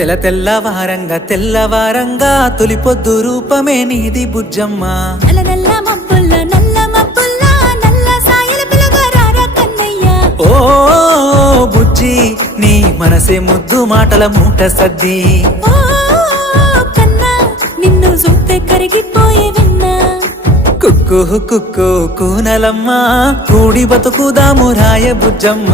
తెల్లవారంగా తెల్లవారంగా తొలి పొద్దు రూపమే నీది బుజ్జమ్మ. నల్ల నల్ల మబ్బుల్ల నల్ల సాయల పిలగారా కన్నయ్య. ఓ బుజ్జి నీ మనసే ముద్దు మాటల మూట సద్ది. ఓ కన్నా నిన్ను చూస్తే కరిగిపోయే విన్నా. కుక్కు కుక్కు కూనలమ్మ కూడి బతుకుదాము రాయ బుజ్జమ్మ.